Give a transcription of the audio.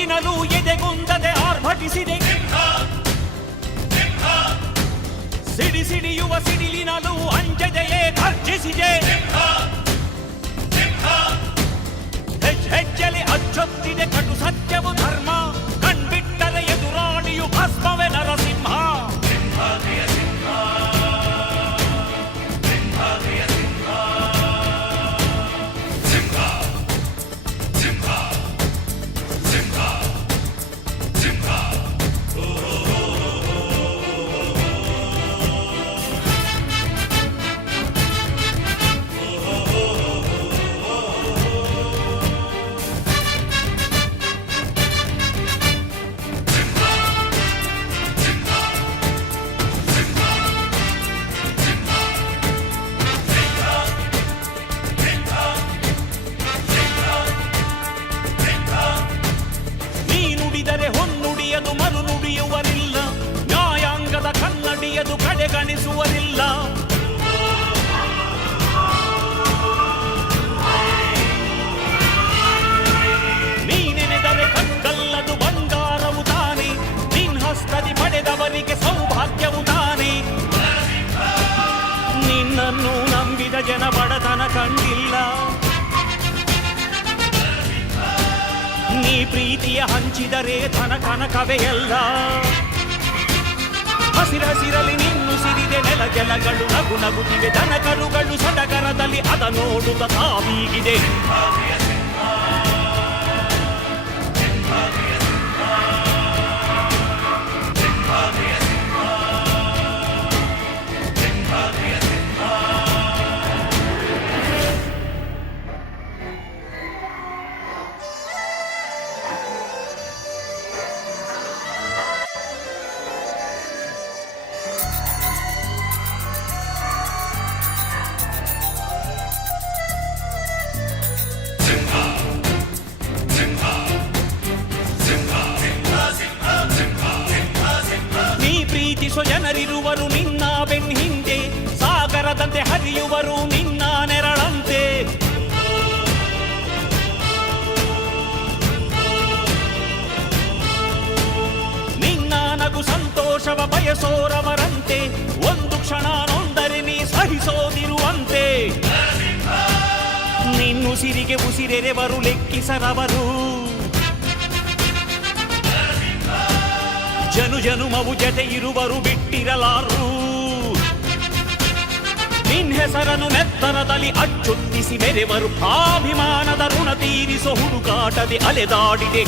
ಪಿಡುಗಿನಲು ಎದೆಗುಂದದೆ ಆರ್ಭಟಿಸಿದೆ. ಸಿಡಿ ಸಿಡಿಯುವ ಸಿಡಿಲಿನಲು ಅಂಜದೆಯೇ ಗರ್ಜಿಸಿದೆ. ಹೆಜ್ಜೆಲಿ ಅಚ್ಚೊತ್ತಿದೆ ಕಟು ಸತ್ಯವು ಧರ್ಮ. ಕಣ್ಬಿಟ್ಟರೆ ಎದುರಾಳಿಯು ಭಸ್ಮವೇ ನರಸಿಂಹ. ಮರುನುಡಿಯುವರಿಲ್ಲ, ನ್ಯಾಯಾಂಗದ ಕನ್ನಡಿಯದು ಕಡೆಗಣಿಸುವರಿಲ್ಲ. ನೀನೆನೆದರೆ ಕಗ್ಗಲ್ಲದು ಬಂಗಾರವು ತಾನೆ, ನಿನ್ ಹಸ್ತದಿ ಪಡೆದವರಿಗೆ ಸೌಭಾಗ್ಯವು ತಾನೆ. ನಿನ್ನನ್ನು ನಂಬಿದ ಜನ ಬಡತನ ಕಂಡಿಲ್ಲ. ನೀ ಪ್ರೀತಿಯ ಹಂಚಿದರೆ ಧನ ಕನಕವೇ ಎಲ್ಲ. ಹಸಿರಸಿರಲಿ ನಿನ್ನು ಸಿರಿದೆ ನೆಲ ಜಲಗಳು ನಗು ನಗುತ್ತಿವೆ. ದನ ಕರುಗಳು ಸಡಗರದಲ್ಲಿ ಅದ ನೋಡುತ್ತ ತಾವೀಗಿದೆ. ಪ್ರೀತಿಸೋ ಜನರಿರುವರು ನಿನ್ನ ಬೆನ್ ಹಿಂದೆ, ಸಾಗರದಂತೆ ಹರಿಯುವರು ನಿನ್ನ ನೆರಳಂತೆ. ನಿನ್ನ ನಗು ಸಂತೋಷವ ಬಯಸೋರವರಂತೆ, ಒಂದು ಕ್ಷಣ ನೊಂದರೆ ನೀ ಸಹಿಸೋದಿರುವಂತೆ. ನಿನ್ನುಸಿರಿಗೆ ಉಸಿರೆರೆವರು ಲೆಕ್ಕಿಸರವರು, ಜನು ಜನುಮವು ಜತೆ ಇರುವರು ಬಿಟ್ಟಿರಲಾರು. ನಿನ್ ಹೆಸರನ್ನು ನೆತ್ತರದಲ್ಲಿ ಅಚ್ಚೊತ್ತಿಸಿ ಮೆರೆವರು, ಅಭಿಮಾನದ ಋಣ ತೀರಿಸೋ ಹುಡುಕಾಟದೆ ಅಲೆದಾಡಿದೆ.